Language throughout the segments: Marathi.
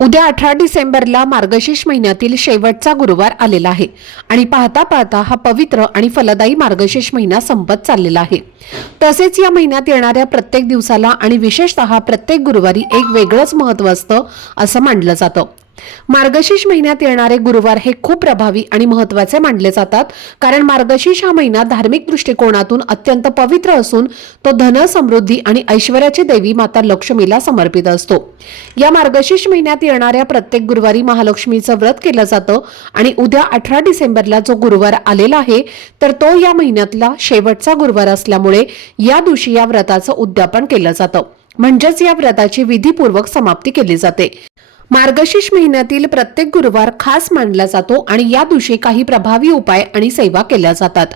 उद्या अठरा डिसेंबरला मार्गशीर्ष महिन्यातील शेवटचा गुरुवार आलेला आहे. आणि पाहता पाहता हा पवित्र आणि फलदायी मार्गशीर्ष महिना संपत चाललेला आहे. तसेच या महिन्यात येणाऱ्या प्रत्येक दिवसाला आणि विशेषतः प्रत्येक गुरुवारी एक वेगळंच महत्त्व असतं असं मानलं जातं. मार्गशीर्ष महिन्यात येणारे गुरुवार हे खूप प्रभावी आणि महत्त्वाचे मानले जातात कारण मार्गशीर्ष हा महिना धार्मिक दृष्टिकोनातून अत्यंत पवित्र असून तो धन समृद्धी आणि ऐश्वर्याची देवी माता लक्ष्मीला समर्पित असतो. या मार्गशीर्ष महिन्यात येणाऱ्या प्रत्येक गुरुवारी महालक्ष्मीचं व्रत केलं जातं आणि उद्या अठरा डिसेंबरला जो गुरुवार आलेला आहे तर तो या महिन्यातला शेवटचा गुरुवार असल्यामुळे या दिवशी या व्रताचं उद्यापन केलं जातं. म्हणजेच या व्रताची विधीपूर्वक समाप्ती केली जाते. मार्गशीर्ष महिन्यातील प्रत्येक गुरुवार खास मानला जातो आणि या दिवशी काही प्रभावी उपाय आणि सेवा केल्या जातात.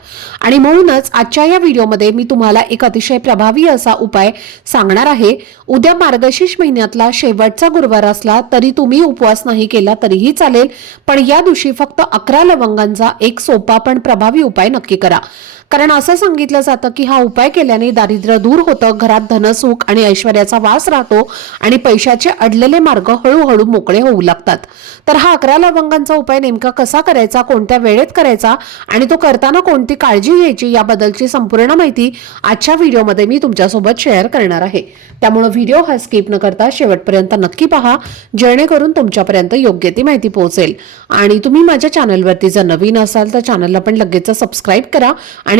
आणि म्हणूनच आजच्या या व्हिडिओमध्ये मी तुम्हाला एक अतिशय प्रभावी असा उपाय सांगणार आहे. उद्या मार्गशीर्ष महिन्यातला शेवटचा गुरुवार असला तरी तुम्ही उपवास नाही केला तरीही चालेल पण या दिवशी फक्त अकरा लवंगांचा एक सोपा पण प्रभावी उपाय नक्की करा. कारण असं सांगितलं जातं की हा उपाय केल्याने दारिद्र्य दूर होतं घरात धनसुख आणि ऐश्वर्याचा वास राहतो आणि पैशाचे अडलेले मार्ग हळूहळू मोकळे होऊ लागतात. तर हा अकरा लवंगांचा उपाय नेमका कसा करायचा कोणत्या वेळेत करायचा आणि तो करताना कोणती काळजी घ्यायची याबद्दलची संपूर्ण माहिती आजच्या व्हिडिओमध्ये मी तुमच्यासोबत शेअर करणार आहे. त्यामुळे व्हिडिओ हा स्किप न करता शेवटपर्यंत नक्की पहा जेणेकरून तुमच्यापर्यंत योग्य ती माहिती पोहोचेल. आणि तुम्ही माझ्या चॅनलवरती जर नवीन असाल तर चॅनलला पण लगेच सबस्क्राईब करा आणि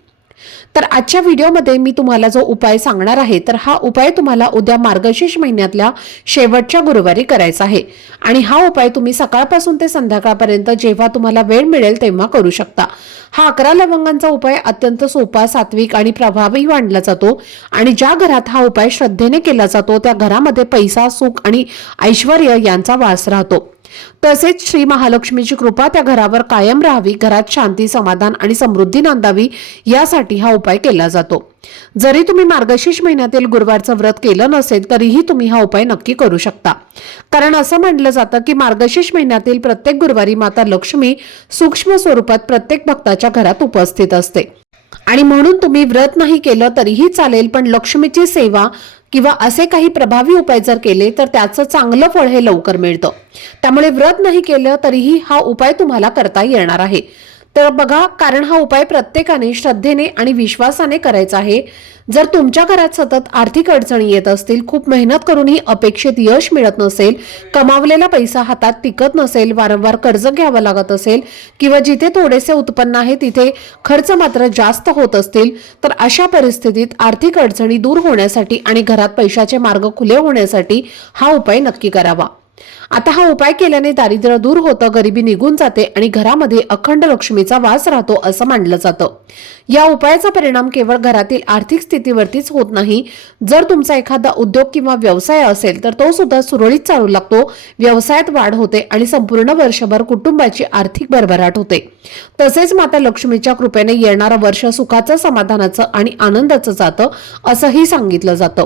तर आजच्या व्हिडिओमध्ये मी तुम्हाला जो उपाय सांगणार आहे तर हा उपाय तुम्हाला उद्या मार्गशीर्ष महिन्यातल्या शेवटच्या गुरुवारी करायचा आहे. आणि हा उपाय तुम्ही सकाळपासून ते संध्याकाळपर्यंत जेव्हा तुम्हाला वेळ मिळेल तेव्हा करू शकता. हा अकरा लवंगांचा उपाय अत्यंत सोपा सात्विक आणि प्रभावी मानला जातो आणि ज्या घरात हा उपाय श्रद्धेने केला जातो त्या घरामध्ये पैसा सुख आणि ऐश्वर यांचा वास राहतो. तसेच श्री महालक्ष्मीची कृपा त्या घरावर कायम राहावी घरात शांती समाधान आणि समृद्धी नांदावी यासाठी हा उपाय केला जातो. जरी तुम्ही मार्गशीर्ष महिन्यातील गुरुवारचं व्रत केलं नसेल तरीही तुम्ही हा उपाय नक्की करू शकता. कारण असं म्हटलं जातं की मार्गशीर्ष महिन्यातील प्रत्येक गुरुवारी माता लक्ष्मी सूक्ष्म स्वरूपात प्रत्येक भक्ताच्या घरात उपस्थित असते. आणि म्हणून तुम्ही व्रत नाही केलं तरीही चालेल पण लक्ष्मीची सेवा किंवा असे काही प्रभावी उपाय जर केले तर त्याचं चांगलं फळ हे लवकर मिळतं. त्यामुळे व्रत नाही केलं तरीही हा उपाय तुम्हाला करता येणार आहे. तर बघा कारण हा उपाय प्रत्येकाने श्रद्धेने आणि विश्वासाने करायचा आहे. जर तुमच्या घरात सतत आर्थिक अडचणी येत असतील खूप मेहनत करूनही अपेक्षित यश मिळत नसेल कमावलेला पैसा हातात टिकत नसेल वारंवार कर्ज घ्यावं लागत असेल किंवा जिथे थोडेसे उत्पन्न आहे तिथे खर्च मात्र जास्त होत असतील तर अशा परिस्थितीत आर्थिक अडचणी दूर होण्यासाठी आणि घरात पैशाचे मार्ग खुले होण्यासाठी हा उपाय नक्की करावा. आता हा उपाय केल्याने दारिद्र्य दूर होतं गरिबी निघून जाते आणि घरामध्ये अखंड लक्ष्मीचा वास राहतो असं मानलं जातं. या उपायाचा परिणाम केवळ घरातील आर्थिक स्थितीवरतीच होत नाही. जर तुमचा एखादा उद्योग किंवा व्यवसाय असेल तर तो सुद्धा सुरळीत चालू लागतो. व्यवसायात वाढ होते आणि संपूर्ण वर्षभर कुटुंबाची आर्थिक भरभराट होते. तसेच माता लक्ष्मीच्या कृपेने येणारं वर्ष सुखाचं समाधानाचं आणि आनंदाचं जातं असंही सांगितलं जातं.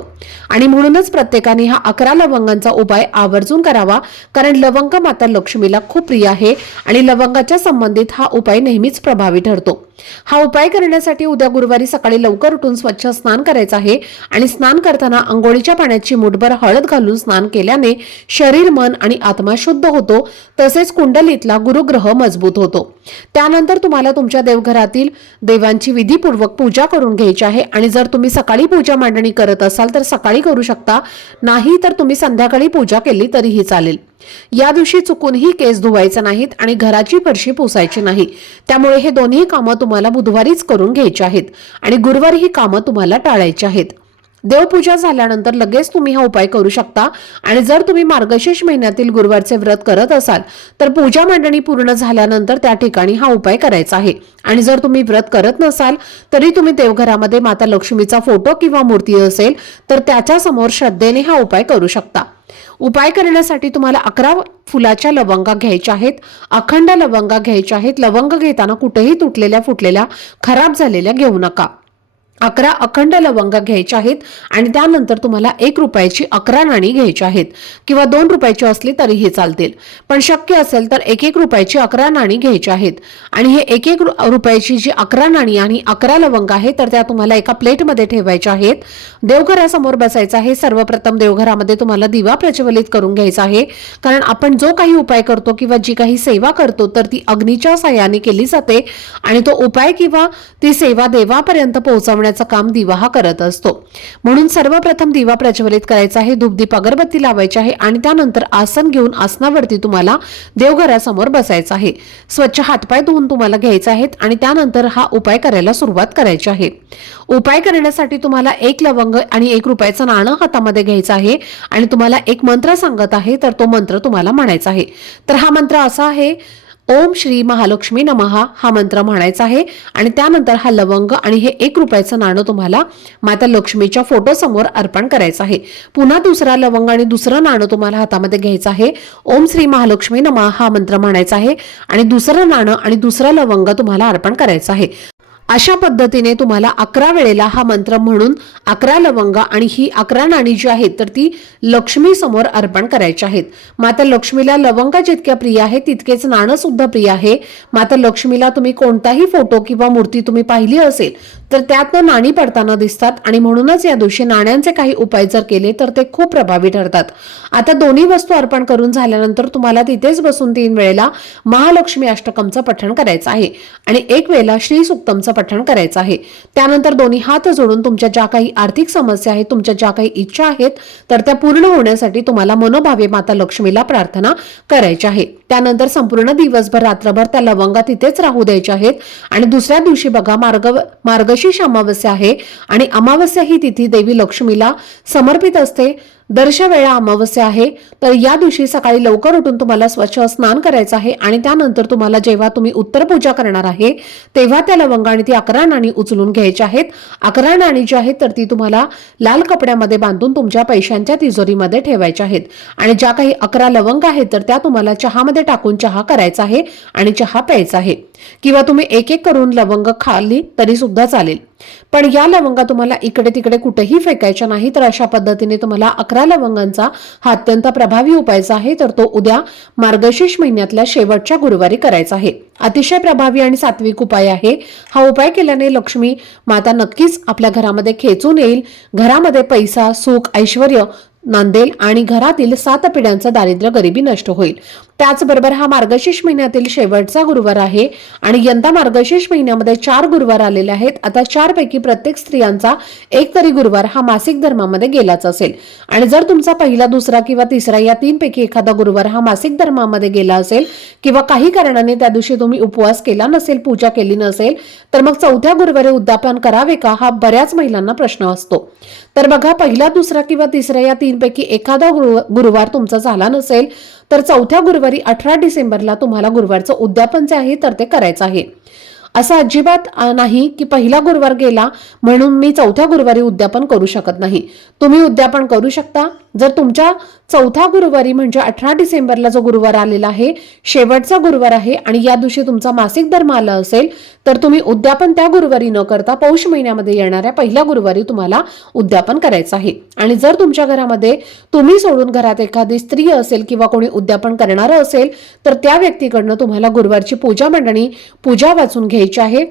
आणि म्हणूनच प्रत्येकाने हा अकरा लवंगांचा उपाय आवर्जून करावा. कारण लवंग माता लक्ष्मीला खूप प्रिय आहे आणि लवंगाच्या संबंधित हा उपाय नेहमीच प्रभावी ठरतो. हा उपाय करण्यासाठी उद्या गुरुवारी सकाळी लवकर उठून स्वच्छ स्नान करायचं आहे. आणि स्नान करताना अंघोळीच्या पाण्याची मुठभर हळद घालून स्नान केल्याने शरीर मन आणि आत्मा शुद्ध होतो. तसेच कुंडलीतला गुरुग्रह मजबूत होतो. त्यानंतर तुम्हाला तुमच्या देवघरातील देवांची विधीपूर्वक पूजा करून घ्यायची आहे. आणि जर तुम्ही सकाळी पूजा मांडणी करत असाल तर सकाळी करू शकता. नाही तर तुम्ही संध्याकाळी पूजा केली तरीही चालेल. या दिवशी चुकूनही केस धुवायचे नाहीत आणि घराची फरशी पुसायची नाही. त्यामुळे हे दोन्ही कामं तुम्हाला बुधवारीच करून घ्यायची आहेत आणि गुरुवारी ही कामं तुम्हाला टाळायची आहेत. देवपूजा झाल्यानंतर लगेच तुम्ही हा उपाय करू शकता आणि जर तुम्ही मार्गशीर्ष महिन्यातील गुरुवारचे व्रत करत असाल तर पूजा मांडणी पूर्ण झाल्यानंतर त्या ठिकाणी हा उपाय करायचा आहे. आणि जर तुम्ही व्रत करत नसाल तरी तुम्ही देवघरामध्ये माता लक्ष्मीचा फोटो किंवा मूर्ती असेल तर त्याच्यासमोर श्रद्धेने हा उपाय करू शकता. उपाय करण्यासाठी तुम्हाला अकरा फुलाच्या लवंगा घ्यायच्या आहेत अखंड लवंगा घ्यायच्या आहेत. लवंग घेताना कुठेही तुटलेल्या फुटलेल्या खराब झालेल्या घेऊ नका. अकरा अखंड लवंगा घ्यायच्या आहेत आणि त्यानंतर तुम्हाला एक रुपयाची अकरा नाणी घ्यायची आहेत. किंवा दोन रुपयाची असली तरीही चालतील. पण शक्य असेल तर एक एक रुपयाची अकरा नाणी घ्यायची आहेत. आणि हे एक एक रुपयाची जी अकरा नाणी आणि अकरा लवंग आहे तर त्या तुम्हाला एका प्लेटमध्ये ठेवायच्या आहेत. देवघरासमोर बसायचं आहे. सर्वप्रथम देवघरामध्ये तुम्हाला दिवा प्रज्वलित करून घ्यायचा आहे. कारण आपण जो काही उपाय करतो किंवा जी काही सेवा करतो तर ती अग्नीच्या साह्याने केली जाते. आणि तो उपाय किंवा ती सेवा देवापर्यंत पोहोचवणे पोहोचवण्याचं काम दिवा हा करत असतो. म्हणून सर्वप्रथम दिवा प्रज्वलित करायचा आहे धूपदीप अगरबत्ती लावायची आहे आणि त्यानंतर आसन घेऊन आसनावरती तुम्हाला देवघरासमोर बसायचं आहे. स्वच्छ हातपाय धुवून तुम्हाला घ्यायचे आहेत आणि त्यानंतर हा उपाय करायला सुरुवात करायची आहे. उपाय करण्यासाठी तुम्हाला एक लवंग आणि एक रुपयाचं नाणं हातामध्ये घ्यायचं आहे आणि तुम्हाला एक मंत्र सांगत आहे तर तो मंत्र तुम्हाला म्हणायचा आहे. तर हा मंत्र असा आहे ओम श्री महालक्ष्मी नमहा हा मंत्र म्हणायचा आहे. आणि त्यानंतर हा लवंग आणि हे एक रुपयाचं नाणं तुम्हाला माता लक्ष्मीच्या फोटो समोर अर्पण करायचं आहे. पुन्हा दुसरा लवंग आणि दुसरं नाणं तुम्हाला हातामध्ये घ्यायचं आहे. ओम श्री महालक्ष्मी नमहा हा मंत्र म्हणायचा आहे. आणि दुसरं नाणं आणि दुसरा लवंग तुम्हाला अर्पण करायचं आहे. अशा पद्धतीने तुम्हाला अकरा वेळेला हा मंत्र म्हणून अकरा लवंगा आणि ही अकरा नाणी जी आहेत तर ती लक्ष्मी समोर अर्पण करायची आहेत. माता लक्ष्मीला लवंगा जितक्या प्रिय आहे तितकेच नाणं सुद्धा प्रिय आहे. माता लक्ष्मीला तुम्ही कोणताही फोटो किंवा मूर्ती तुम्ही पाहिली असेल तर त्यातनं नाणी पडताना दिसतात आणि म्हणूनच या दिवशी नाण्यांचे काही उपाय जर केले तर ते खूप प्रभावी ठरतात. आता दोन्ही वस्तू अर्पण करून झाल्यानंतर तुम्हाला तिथेच बसून तीन वेळेला महालक्ष्मी अष्टकमचं पठण करायचं आहे. आणि एक वेळेला श्री सुक्तमचं पठण करायचं आहे. त्यानंतर दोन्ही हात जोडून तुमच्या ज्या काही आर्थिक समस्या आहेत तुमच्या ज्या काही इच्छा आहेत तर त्या पूर्ण होण्यासाठी तुम्हाला मनोभावे माता लक्ष्मीला प्रार्थना करायची आहे. त्यानंतर संपूर्ण दिवसभर रात्रभर त्या लवंगा तिथेच राहू द्यायच्या आहेत. आणि दुसऱ्या दिवशी बघा मार्ग मार्गशीर्ष अमावस्या आहे. आणि अमावस्या ही तिथी देवी लक्ष्मीला समर्पित असते. दर्शवेळा अमावस्या आहे. तर या दिवशी सकाळी लवकर उठून तुम्हाला स्वच्छ स्नान करायचं आहे. आणि त्यानंतर तुम्हाला जेव्हा तुम्ही उत्तर पूजा करणार आहे तेव्हा त्या लवंगा आणि ती अकरा नाणी उचलून घ्यायची आहेत. अकरा नाणी जी आहेत तर ती तुम्हाला लाल कपड्यामध्ये बांधून तुमच्या पैशांच्या तिजोरीमध्ये ठेवायच्या आहेत. आणि ज्या काही अकरा लवंग आहेत तर त्या तुम्हाला चहामध्ये टाकून चहा करायचा आहे आणि चहा प्यायचा आहे. किंवा तुम्ही एक एक करून लवंग खाल्ली तरी सुद्धा चालेल. पण या लवंगा तुम्हाला इकडे तिकडे कुठेही फेकायच्या नाही तर अशा पद्धतीने तुम्हाला अकरा लवंगांचा हा अत्यंत प्रभावी उपायचा आहे. तर तो उद्या मार्गशीर्ष महिन्यातल्या शेवटच्या गुरुवारी करायचा आहे. अतिशय प्रभावी आणि सात्विक उपाय आहे. हा उपाय केल्याने लक्ष्मी माता नक्कीच आपल्या घरामध्ये खेचून येईल. घरामध्ये पैसा सुख ऐश्वर नांदेल आणि घरातील सात पिढ्यांचं दारिद्र्य गरिबी नष्ट होईल. त्याचबरोबर हा मार्गशीर्ष महिन्यातील शेवटचा गुरुवार आहे आणि यंदा मार्गशीर्ष महिन्यामध्ये चार गुरुवार आलेले आहेत. आता चार पैकी प्रत्येक स्त्रियांचा एक तरी गुरुवार हा मासिक धर्मामध्ये गेलाच असेल. आणि जर तुमचा पहिला दुसरा किंवा तिसरा या तीन पैकी एखादा गुरुवार हा मासिक धर्मामध्ये गेला असेल किंवा काही कारणाने त्या दिवशी तुम्ही उपवास केला नसेल पूजा केली नसेल तर मग चौथ्या गुरुवारी उद्यापन करावे का? हा बऱ्याच महिलांना प्रश्न असतो. तर बघा पहिला दुसरा किंवा तिसरा या तीनपैकी एखादा गुरु- गुरुवार तुमचा झाला नसेल तर चौथ्या गुरुवारी अठरा डिसेंबरला तुम्हाला गुरुवारचं उद्यापन जे आहे तर ते करायचं आहे. असं अजिबात नाही की पहिला गुरुवार गेला म्हणून मी चौथ्या गुरुवारी उद्यापन करू शकत नाही. तुम्ही उद्यापन करू शकता? जर तुमच्या चौथा गुरुवारी म्हणजे अठरा डिसेंबरला जो गुरुवार आलेला आहे शेवटचा गुरुवार आहे आणि या दिवशी तुमचा मासिक धर्म आला असेल तर तुम्ही उद्यापन त्या गुरुवारी न करता पौष महिन्यामध्ये येणाऱ्या पहिल्या गुरुवारी तुम्हाला उद्यापन करायचं आहे. आणि जर तुमच्या घरामध्ये तुम्ही सोडून घरात एखादी स्त्री असेल किंवा कोणी उद्यापन करणारं असेल तर त्या व्यक्तीकडनं तुम्हाला गुरुवारची पूजा मांडणी पूजा वाचून घ्यायची आहे.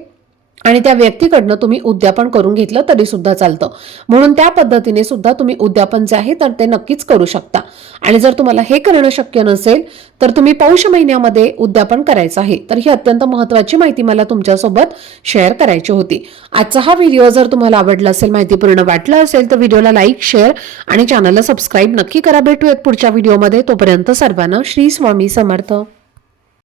आणि त्या व्यक्तीकडनं तुम्ही उद्यापन करून घेतलं तरी सुद्धा चालतं. म्हणून त्या पद्धतीने सुद्धा तुम्ही उद्यापन जे आहे तर ते नक्कीच करू शकता. आणि जर तुम्हाला हे करणं शक्य नसेल तर तुम्ही पौष महिन्यामध्ये उद्यापन करायचं आहे. तर ही अत्यंत महत्वाची माहिती मला तुमच्यासोबत शेअर करायची होती. आजचा हा व्हिडिओ जर तुम्हाला आवडला असेल माहितीपूर्ण वाटलं असेल तर व्हिडिओला लाईक शेअर आणि चॅनलला सबस्क्राईब नक्की करा. भेटूयात पुढच्या व्हिडिओमध्ये. तोपर्यंत सर्वांना श्री स्वामी समर्थ.